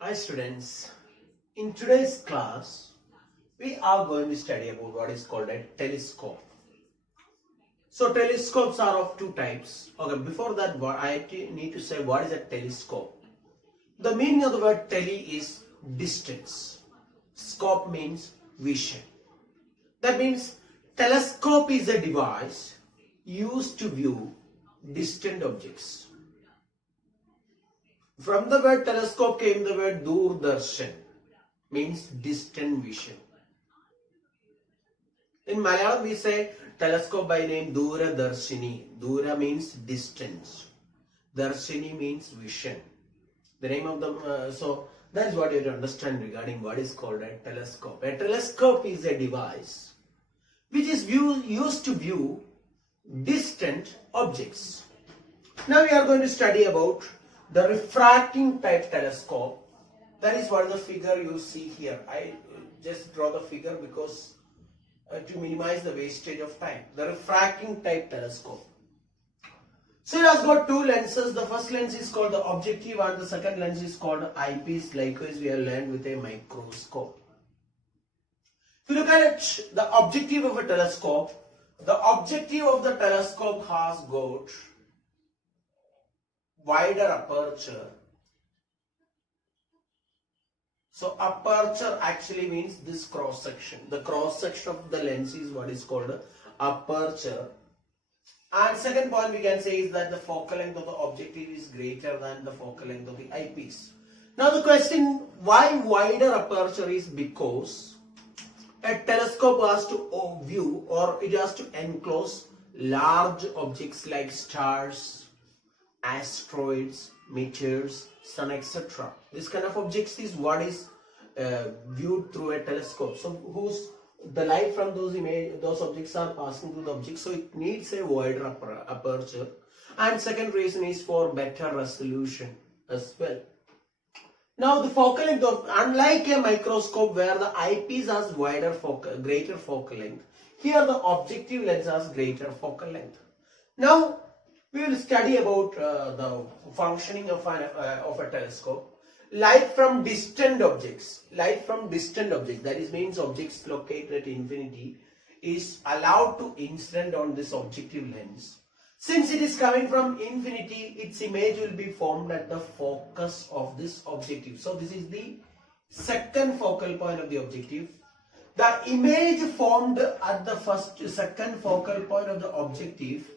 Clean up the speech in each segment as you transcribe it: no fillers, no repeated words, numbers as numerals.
Hi students, in today's class we are going to study about what is called a telescope. So telescopes are of two types. Okay, before that I need to say what is a telescope. The meaning of the word tele is distance. Scope means vision. That means telescope is a device used to view distant objects. From the word telescope came the word Doordarshan, means distant vision. In Malayalam we say telescope by name Dura Darshini. Dura means distance. Darshini means vision. The name of the so that's what you have to understand regarding what is called a telescope. A telescope is a device which is used to view distant objects. Now we are going to study about the refracting type telescope. That is what the figure you see here. I just draw the figure because to minimize the wastage of time. The refracting type telescope. So it has got two lenses. The first lens is called the objective and the second lens is called eyepiece. Likewise we have learned with a microscope. If you look at it, the objective of a telescope, the objective of the telescope has got wider aperture. So aperture actually means this cross section. The cross section of the lens is what is called aperture. And second point we can say is that the focal length of the objective is greater than the focal length of the eyepiece. Now the question why wider aperture is because a telescope has to view or it has to enclose large objects like stars, asteroids, meteors, sun, etc. This kind of objects is what is viewed through a telescope. So the light from those objects are passing through the object, so it needs a wider aperture. And second reason is for better resolution as well. Now the focal length of, unlike a microscope where the eyepiece has greater focal length, here the objective lens has greater focal length. Now we will study about the functioning of a telescope. Light from distant objects, that is means objects located at infinity, is allowed to incident on this objective lens. Since it is coming from infinity, its image will be formed at the focus of this objective. So this is the second focal point of the objective. The image formed at the second focal point of the objective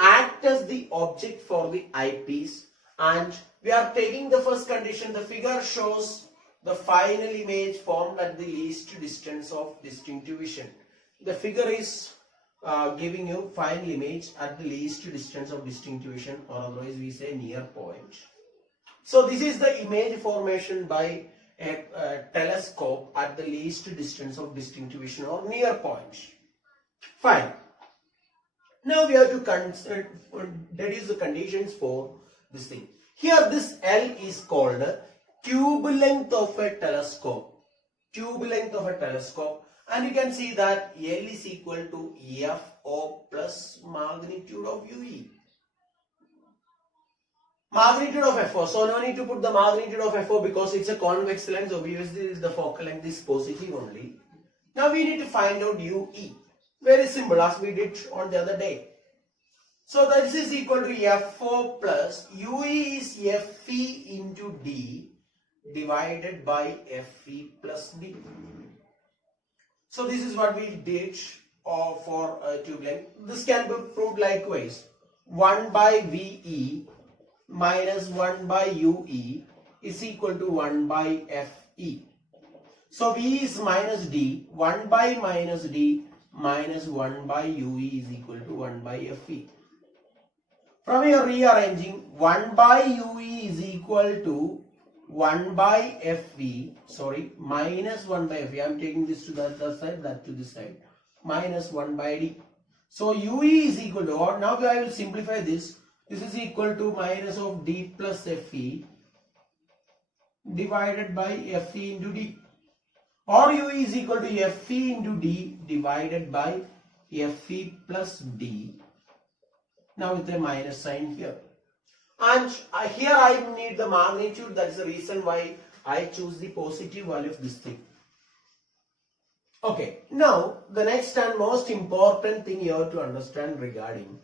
act as the object for the eyepiece, and we are taking the first condition. The figure shows the final image formed at the least distance of distinctive vision. The figure is giving you final image at the least distance of distinctive vision, or otherwise we say near point. So this is the image formation by a telescope at the least distance of distinctive vision or near point. Fine. Now we have to deduce the conditions for this thing. Here this L is called tube length of a telescope. Tube length of a telescope, and you can see that L is equal to FO plus magnitude of UE. Magnitude of FO. So no need to put the magnitude of FO because it's a convex lens. Obviously the focal length is positive only. Now we need to find out UE. Very simple, as we did on the other day. So this is equal to FO plus UE is FE into D divided by FE plus D. So this is what we did for tube length. This can be proved likewise. 1 by VE minus 1 by UE is equal to 1 by FE. So V is minus D. 1 by minus D minus 1 by UE is equal to 1 by FE. From here rearranging, 1 by UE is equal to 1 by FE, minus 1 by FE. I am taking this to the other side, that to this side, minus 1 by D. So UE is equal to, or now I will simplify this. This is equal to minus of D plus FE divided by FE into D. Or UE is equal to FE into D divided by FE plus D. Now with a minus sign here. And here I need the magnitude. That's the reason why I choose the positive value of this thing. Okay, now the next and most important thing you have to understand regarding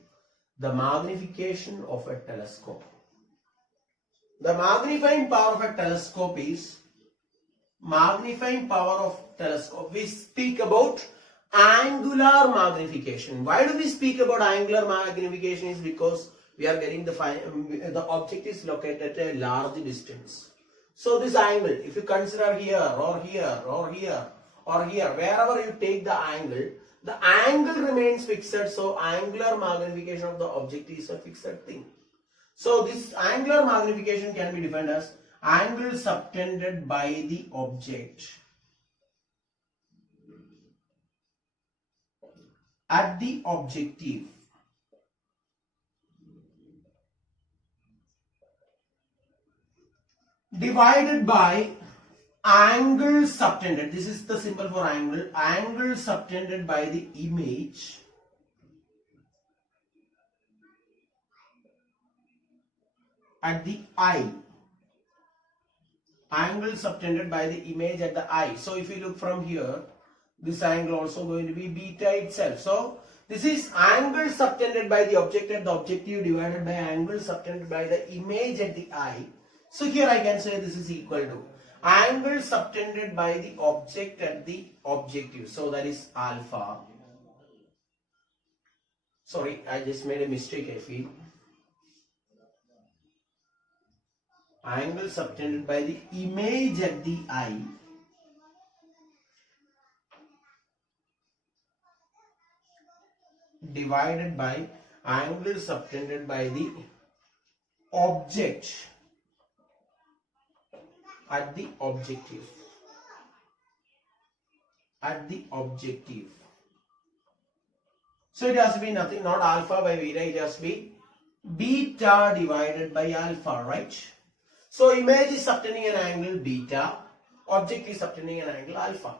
the magnification of a telescope. The magnifying power of a telescope is magnifying power of telescope. We speak about angular magnification. Why do we speak about angular magnification? Is because we are getting the object is located at a large distance. So this angle, if you consider here or here or here or here, wherever you take the angle remains fixed. So angular magnification of the object is a fixed thing. So this angular magnification can be defined as angle subtended by the object at the objective divided by angle subtended. This is the symbol for angle. Angle subtended by the image at the eye. Angle subtended by the image at the eye. So if you look from here, this angle also going to be beta itself. So this is angle subtended by the object at the objective divided by angle subtended by the image at the eye. So here I can say this is equal to angle subtended by the object at the objective. So that is alpha. Sorry, I just made a mistake, I feel. Angle subtended by the image at the eye divided by angle subtended by the object at the objective. At the objective. So it has to be nothing, not alpha by beta, it has to be beta divided by alpha, right? So image is subtending an angle beta, object is subtending an angle alpha.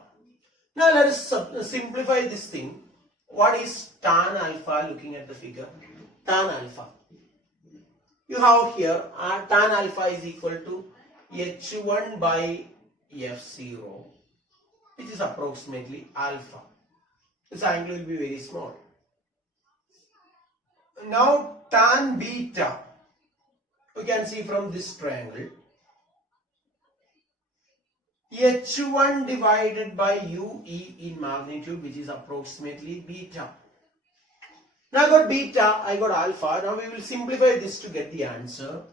Now let us simplify this thing. What is tan alpha? Looking at the figure, tan alpha. You have here tan alpha is equal to h1 by f0, which is approximately alpha. This angle will be very small. Now tan beta, you can see from this triangle, h1 divided by ue in magnitude, which is approximately beta. Now I got beta, I got alpha. Now we will simplify this to get the answer.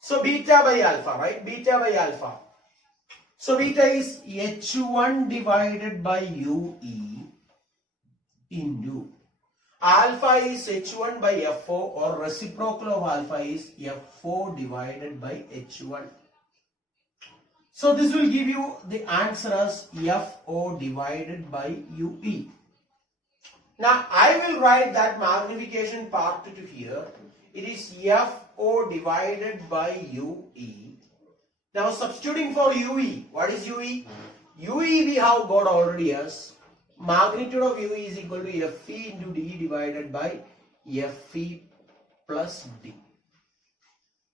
So beta by alpha, right? Beta by alpha. So beta is h1 divided by ue into alpha is h1 by f0, or reciprocal of alpha is f4 divided by h1. So this will give you the answer as f0 divided by ue. Now I will write that magnification part to here. It is f0 divided by ue. Now substituting for ue, what is ue? Ue we have got already as magnitude of ue is equal to fe into d divided by fe plus d.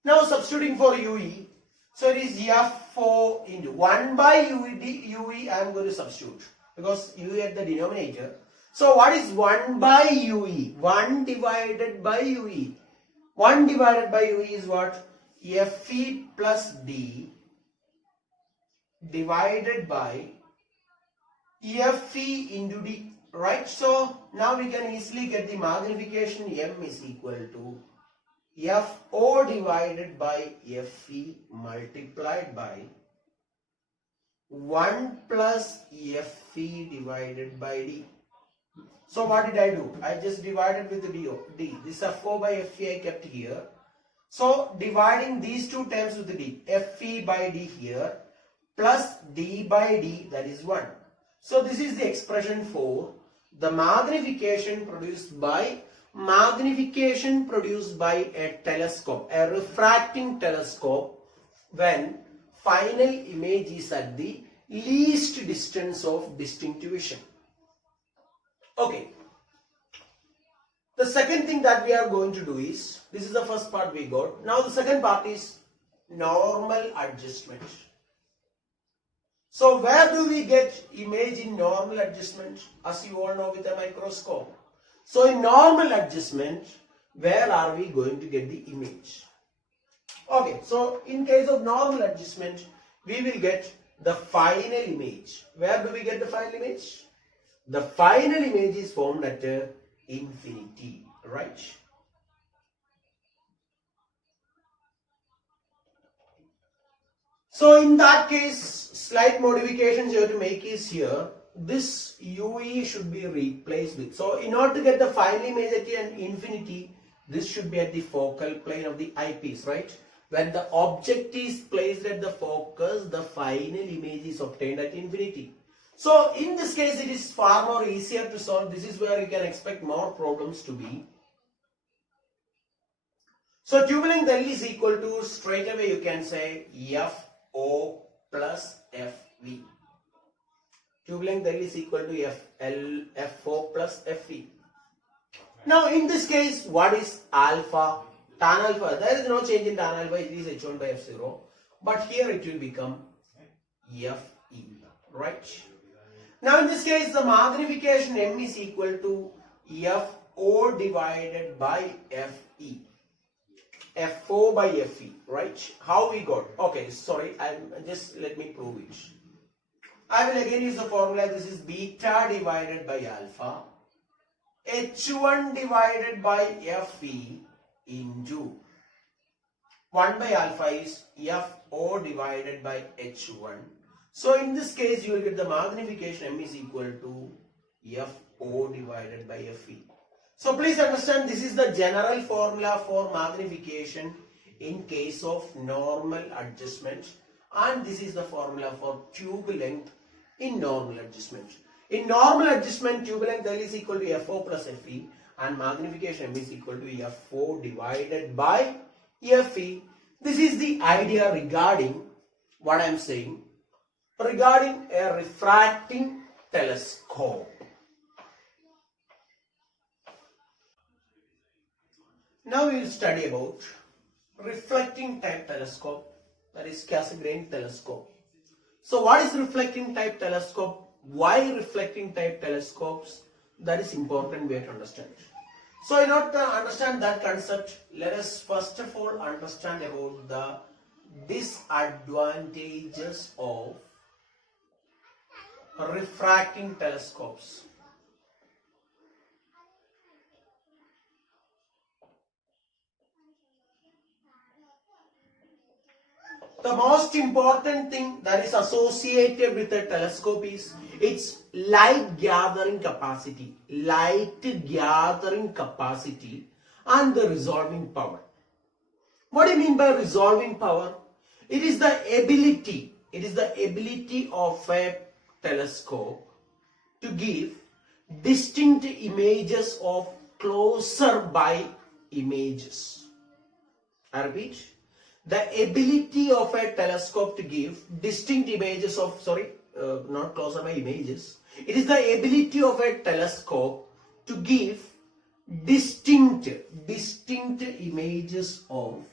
Now substituting for ue, so it is f4 into 1 by ue I am going to substitute because ue at the denominator. So what is 1 by ue? 1 divided by ue. 1 divided by ue is what? fe plus d divided by fe into d, right? So now we can easily get the magnification m is equal to f0 divided by fe multiplied by 1 plus fe divided by d. So what did I do? I just divided with the d. This f4 by fe I kept here. So dividing these two terms with the d, fe by d here plus d by d, that is 1. So this is the expression for the magnification produced by a telescope, a refracting telescope, when final image is at the least distance of distinct vision. Okay. The second thing that we are going to do is, this is the first part we got. Now the second part is normal adjustment. So where do we get image in normal adjustment? As you all know with a microscope. So in normal adjustment, where are we going to get the image? Okay, so in case of normal adjustment, we will get the final image. Where do we get the final image? The final image is formed at infinity, right? So in that case, slight modifications you have to make is here. This UE should be replaced with. So in order to get the final image at an infinity, this should be at the focal plane of the eyepiece, right? When the object is placed at the focus, the final image is obtained at infinity. So in this case, it is far more easier to solve. This is where you can expect more problems to be. So tube length L is equal to, straight away you can say FO plus FV. Tube length L is equal to FO plus FV. Now in this case, what is alpha? Tan alpha, there is no change in tan alpha, it is H1 by F0. But here it will become FE, right? Now in this case, the magnification M is equal to FO divided by FE. FO by FE, right? How we got? Okay, sorry, just let me prove it. I will again use the formula. This is beta divided by alpha. H1 divided by FE into 1 by alpha is FO divided by H1. So in this case, you will get the magnification M is equal to FO divided by FE. So please understand, this is the general formula for magnification in case of normal adjustment, and this is the formula for tube length in normal adjustment. In normal adjustment, tube length L is equal to FO plus FE and magnification M is equal to FO divided by FE. This is the idea regarding what I am saying, regarding a refracting telescope. Now we will study about reflecting type telescope, that is Cassegrain telescope. So what is reflecting type telescope? Why reflecting type telescopes? That is important way to understand. So in order to understand that concept, let us first of all understand about the disadvantages of refracting telescopes. The most important thing that is associated with a telescope is its light gathering capacity. Light gathering capacity and the resolving power. What do you mean by resolving power? It is the ability of a telescope to give distinct images of closer by images. I repeat. The ability of a telescope to give distinct images of, not closer by images. It is the ability of a telescope to give distinct images of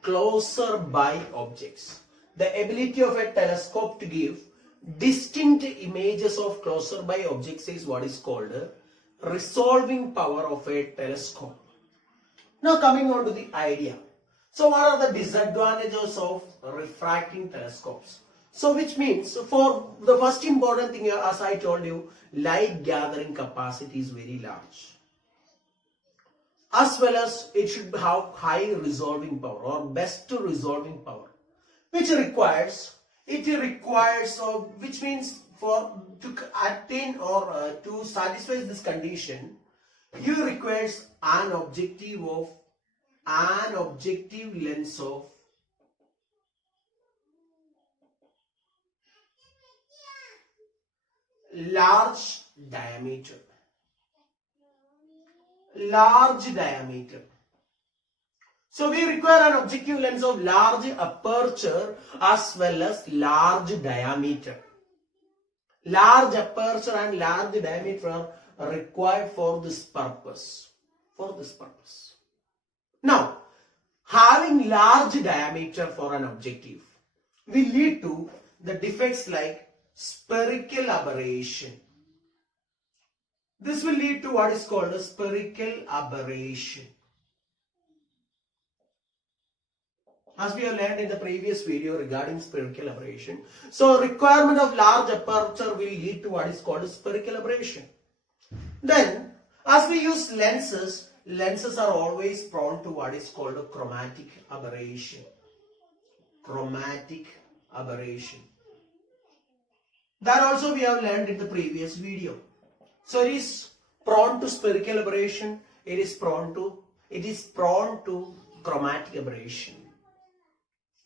closer by objects. The ability of a telescope to give distinct images of closer by objects is what is called resolving power of a telescope. Now coming on to the idea. So what are the disadvantages of refracting telescopes? So which means, for the first important thing, as I told you, light gathering capacity is very large. As well as it should have high resolving power or best resolving power, which means to attain or to satisfy this condition, you requires an objective lens of large diameter. So we require an objective lens of large aperture as well as large diameter. Large aperture and large diameter are required for this purpose. Now, having large diameter for an objective will lead to the defects like spherical aberration. This will lead to what is called a spherical aberration. As we have learned in the previous video regarding spherical aberration. So, requirement of large aperture will lead to what is called a spherical aberration. Then, as we use lenses, lenses are always prone to what is called a chromatic aberration. Chromatic aberration. That also we have learned in the previous video. So, it is prone to spherical aberration. It is prone to chromatic aberration.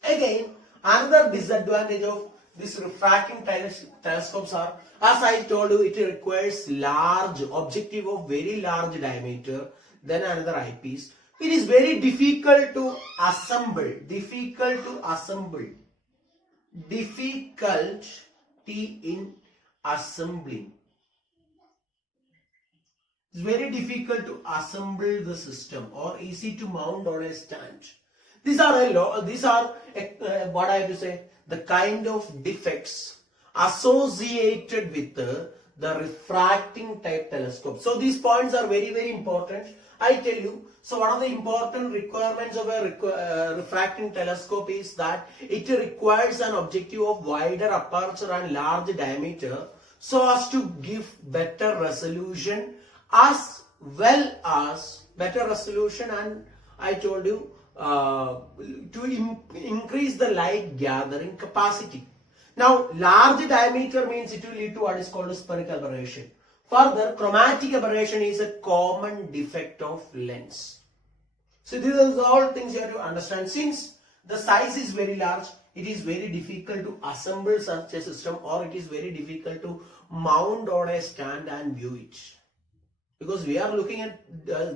Again, another disadvantage of these refracting telescopes are, as I told you, it requires large objective of very large diameter, then another eyepiece. It is very difficult to assemble. Difficulty in assembling. It's very difficult to assemble the system or easy to mount on a stand. These are what I have to say, the kind of defects associated with the refracting type telescope. So these points are very, very important. I tell you, so one of the important requirements of a refracting telescope is that it requires an objective of wider aperture and large diameter so as to give better resolution as well as and I told you to increase the light gathering capacity. Now, large diameter means it will lead to what is called a spherical aberration. Further, chromatic aberration is a common defect of lens. So, these are all things you have to understand. Since the size is very large, it is very difficult to assemble such a system, or it is very difficult to mount on a stand and view it. Because we are looking at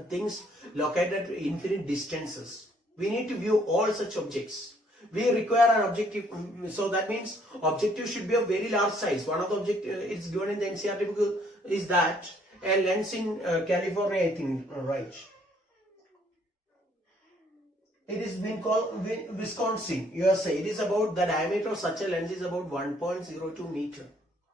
things located at infinite distances. We need to view all such objects. We require an objective, so that means objective should be of very large size. One of the objective it's given in the NCERT book is that a lens in California, I think, right? It is being called Wisconsin, USA. It is about the diameter of such a lens is about 1.02 meter.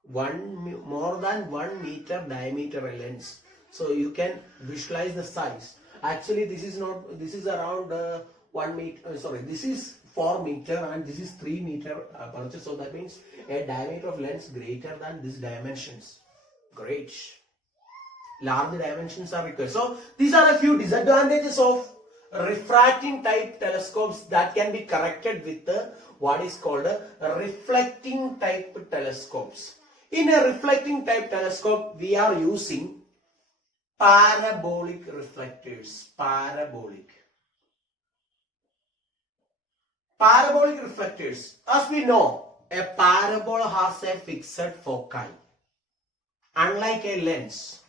More than 1 meter diameter a lens. So you can visualize the size. Actually, this is around 1 meter. This is 4 meter and this is 3 meter aperture. So that means a diameter of lens greater than these dimensions. Great. Large dimensions are required. So these are a few disadvantages of refracting type telescopes that can be corrected with what is called a reflecting type telescopes. In a reflecting type telescope, we are using parabolic reflectors. Parabolic reflectors. As we know, a parabola has a fixed foci. Unlike a lens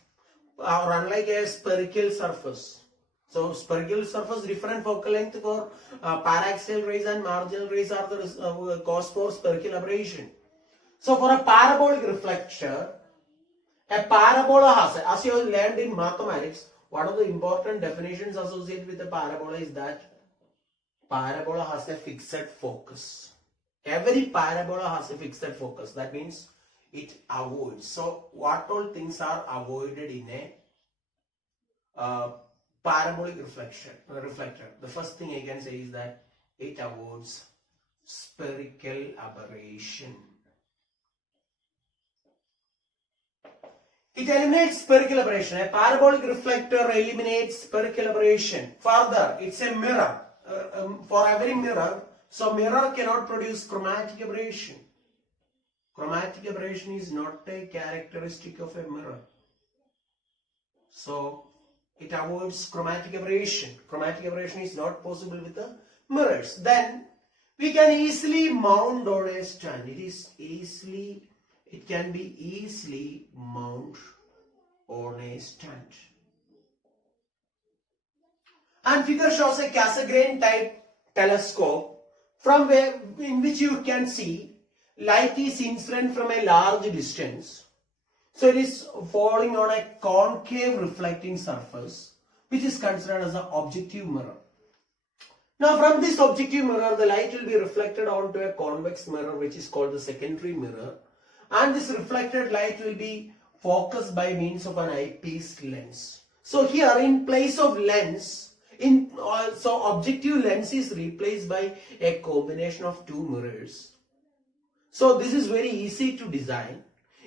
or unlike a spherical surface. So spherical surface, different focal length for paraxial rays and marginal rays are the cause for spherical aberration. So for a parabolic reflector, a parabola has, as you have learned in mathematics, one of the important definitions associated with the parabola is that parabola has a fixed focus. Every parabola has a fixed focus. That means it avoids. So what all things are avoided in a parabolic reflector? The first thing I can say is that it avoids spherical aberration. It eliminates spherical aberration. A parabolic reflector eliminates spherical aberration. Further, it's a mirror. For every mirror, so mirror cannot produce chromatic aberration. Chromatic aberration is not a characteristic of a mirror. So it avoids chromatic aberration. Chromatic aberration is not possible with the mirrors. Then we can easily mount on a stand. It can be easily mounted on a stand. And figure shows a Cassegrain type telescope in which you can see light is incident from a large distance. So it is falling on a concave reflecting surface, which is considered as an objective mirror. Now from this objective mirror, the light will be reflected onto a convex mirror, which is called the secondary mirror. And this reflected light will be focused by means of an eyepiece lens. So here in place of lens, so objective lens is replaced by a combination of two mirrors. So this is very easy to design,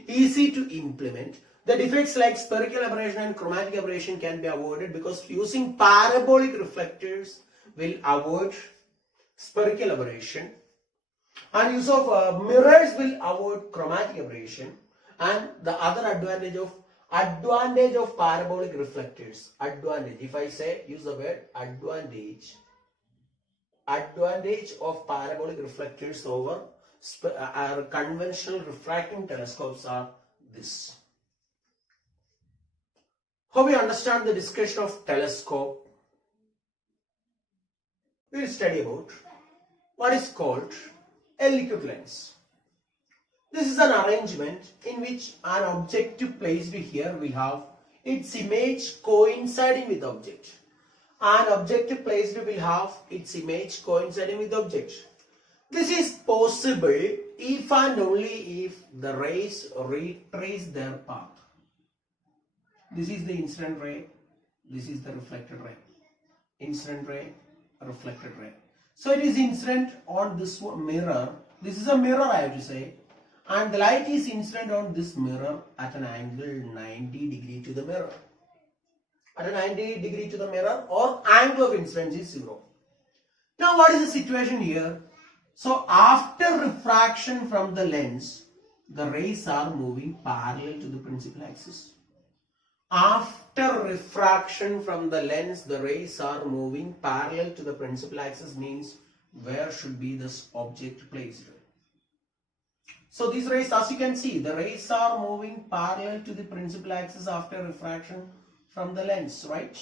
easy to implement. The defects like spherical aberration and chromatic aberration can be avoided because using parabolic reflectors will avoid spherical aberration, and use of mirrors will avoid chromatic aberration. And the other advantage of parabolic reflectors, if I say use the word advantage of parabolic reflectors over conventional refracting telescopes are this. How we understand the discussion of telescope? We will study about what is called a liquid lens. This is an arrangement in which an object placed here will have its image coinciding with the object. An object placed will have its image coinciding with the object. This is possible if and only if the rays retrace their path. This is the incident ray, this is the reflected ray. Incident ray, reflected ray. So it is incident on this mirror. This is a mirror, I have to say. And the light is incident on this mirror at an angle 90 degree to the mirror. At a 90 degree to the mirror, or angle of incidence is 0. Now what is the situation here? So after refraction from the lens, the rays are moving parallel to the principal axis. After refraction from the lens, the rays are moving parallel to the principal axis, means where should be this object placed? So these rays, as you can see, the rays are moving parallel to the principal axis after refraction from the lens, right?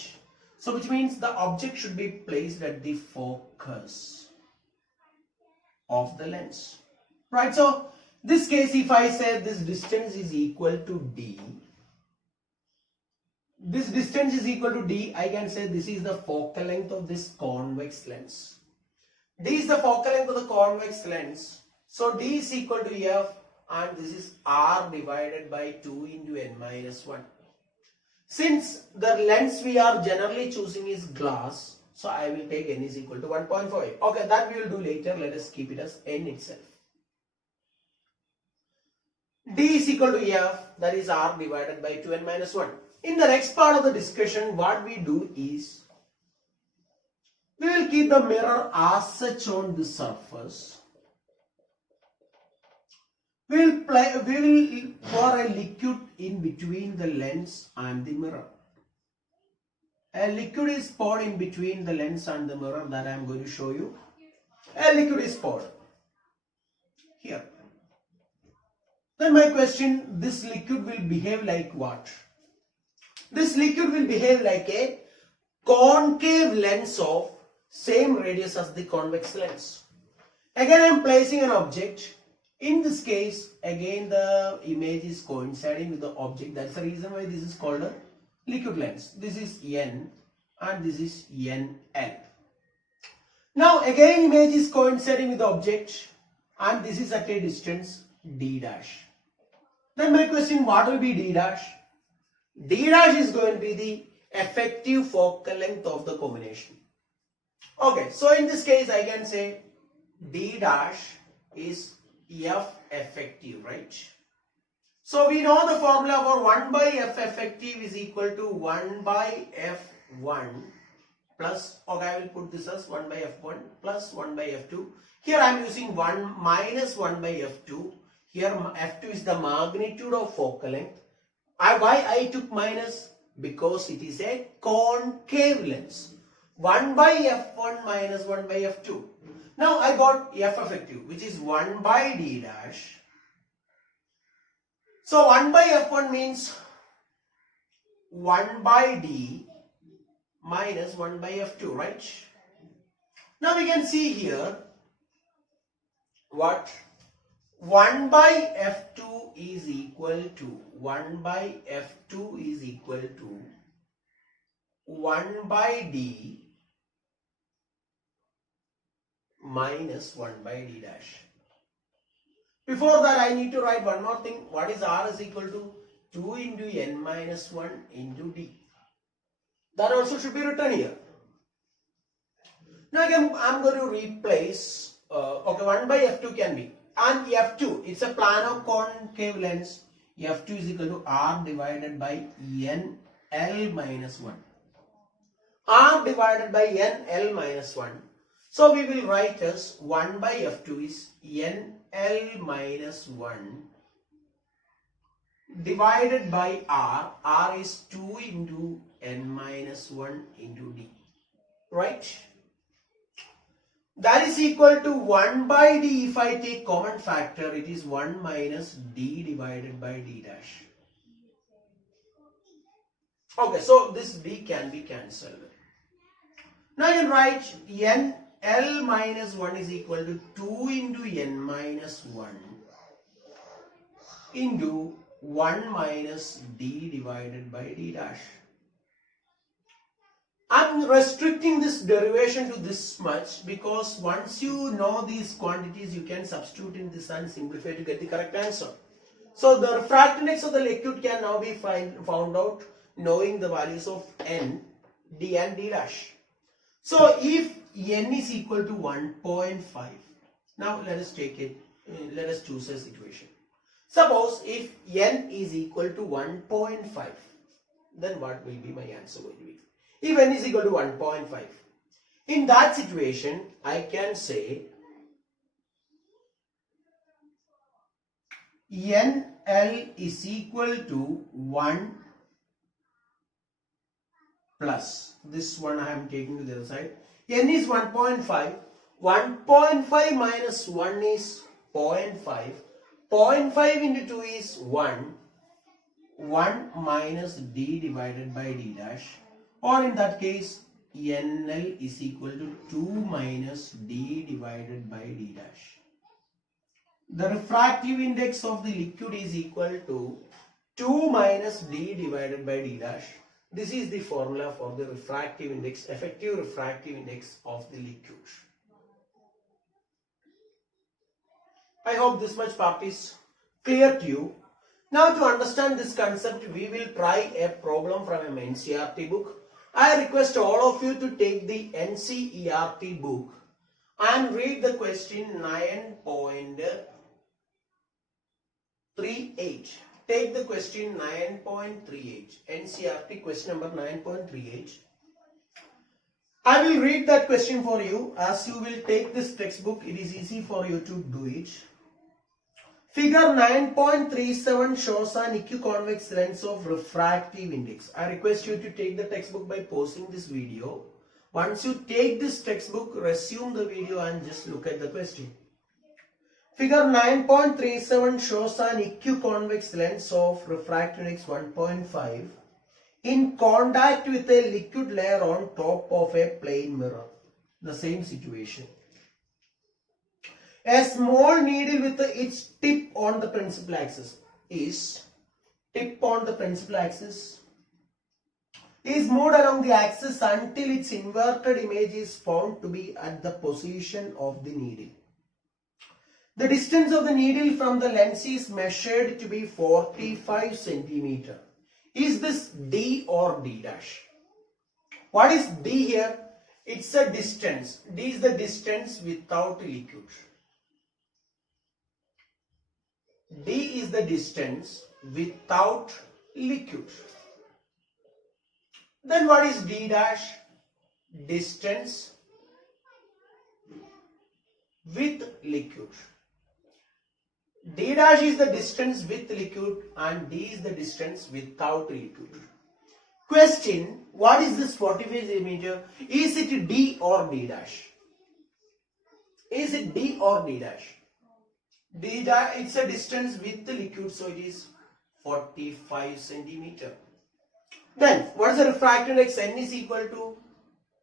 So which means the object should be placed at the focus of the lens, right? So this case, if I say this distance is equal to d, this distance is equal to d, I can say this is the focal length of this convex lens. D is the focal length of the convex lens. So d is equal to f, and this is r divided by 2 into n minus 1. Since the lens we are generally choosing is glass, so I will take n is equal to 1.5. Okay, that we will do later. Let us keep it as n itself. D is equal to f, that is r divided by 2n minus 1. In the next part of the discussion, what we do is, we will keep the mirror as such on the surface. We will pour a liquid in between the lens and the mirror. A liquid is poured in between the lens and the mirror, that I am going to show you. A liquid is poured here. Then my question, this liquid will behave like what? This liquid will behave like a concave lens of same radius as the convex lens. Again I am placing an object. In this case, again the image is coinciding with the object. That's the reason why this is called a liquid lens. This is N and this is NL. Now again image is coinciding with the object, and this is at a distance d dash. Then my question, what will be d dash? D dash is going to be the effective focal length of the combination. Okay, so in this case I can say d dash is f effective, right? So we know the formula for 1 by f effective is equal to 1 by f1 plus, okay, I will put this as 1 by f1 plus 1 by f2. Here I am using 1 minus 1 by f2. Here f2 is the magnitude of focal length. Why I took minus? Because it is a concave lens. 1 by f1 minus 1 by f2. Now I got f effective, which is 1 by d dash. So 1 by f1 means 1 by d minus 1 by f2, right? Now we can see here what 1 by F2 is equal to 1 by F2 is equal to 1 by D minus 1 by D dash. Before that, I need to write one more thing. What is R is equal to 2 into N minus 1 into D. That also should be written here. Now again, I'm going to replace, okay, 1 by F2 can be. And F2, it's a plano concave lens. F2 is equal to R divided by N L minus 1. R divided by N L minus 1. So we will write as 1 by F2 is N L minus 1 divided by R. R is 2 into N minus 1 into D. Right? That is equal to 1 by D. If I take common factor, it is 1 minus D divided by D dash. Okay, so this D can be cancelled. Now you can write N L minus 1 is equal to 2 into N minus 1 into 1 minus D divided by D dash. I'm restricting this derivation to this much because once you know these quantities, you can substitute in this and simplify to get the correct answer. So the refractive index of the liquid can now be found out knowing the values of N, D and D dash. So if N is equal to 1.5, now let us take it, let us choose a situation. Suppose if N is equal to 1.5, then what will be my answer going to be? If N is equal to 1.5, in that situation, I can say NL is equal to 1 plus, this one I am taking to the other side. N is 1.5, 1.5 minus 1 is 0.5, 0.5 into 2 is 1, 1 minus D divided by D dash, or in that case NL is equal to 2 minus D divided by D dash. The refractive index of the liquid is equal to 2 minus D divided by D dash. This is the formula for the refractive index, effective refractive index of the liquid. I hope this much part is clear to you. Now to understand this concept, we will try a problem from an NCERT book. I request all of you to take the NCERT book and read the question 9.38. Take the question 9.38. NCERT question number 9.38. I will read that question for you. As you will take this textbook, it is easy for you to do it. Figure 9.37 shows an equiconvex lens of refractive index. I request you to take the textbook by pausing this video. Once you take this textbook, resume the video and just look at the question. Figure 9.37 shows an equiconvex lens of refractive index 1.5 in contact with a liquid layer on top of a plane mirror. The same situation. A small needle with its tip on the principal axis is moved along the axis until its inverted image is found to be at the position of the needle. The distance of the needle from the lens is measured to be 45 centimeter. Is this D or D dash? What is D here? It's a distance. D is the distance without liquid. D is the distance without liquid. Then what is D dash? Distance with liquid. D dash is the distance with liquid and D is the distance without liquid. Question, what is this 45 centimeter? Is it D or D dash? Is it D or D dash? D dash, it's a distance with the liquid, so it is 45 centimeter. Then, what is the refractive index? N is equal to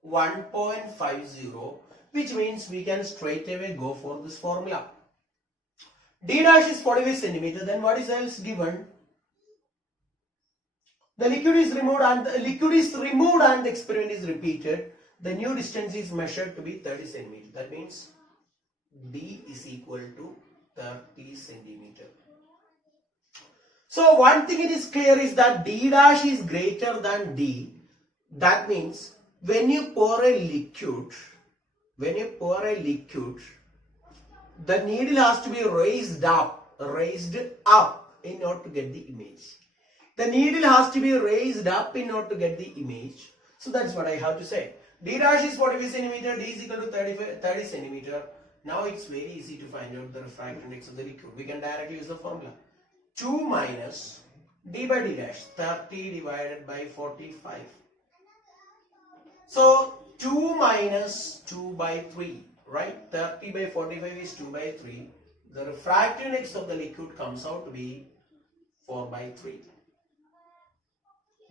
1.50, which means we can straight away go for this formula. D dash is 45 centimeter. Then what is else given? The liquid is removed and the experiment is repeated. The new distance is measured to be 30 centimeter. That means D is equal to 30 centimeter. So one thing it is clear is that D dash is greater than D. That means when you pour a liquid, the needle has to be raised up in order to get the image. The needle has to be raised up in order to get the image. So that's what I have to say. D dash is 45 centimeter, D is equal to 30 centimeter. Now it's very easy to find out the refractive index of the liquid. We can directly use the formula. 2 minus D by D dash, 30 divided by 45. So 2 minus 2 by 3, right? 30 by 45 is 2 by 3. The refractive index of the liquid comes out to be 4 by 3.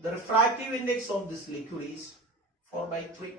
The refractive index of this liquid is 4 by 3.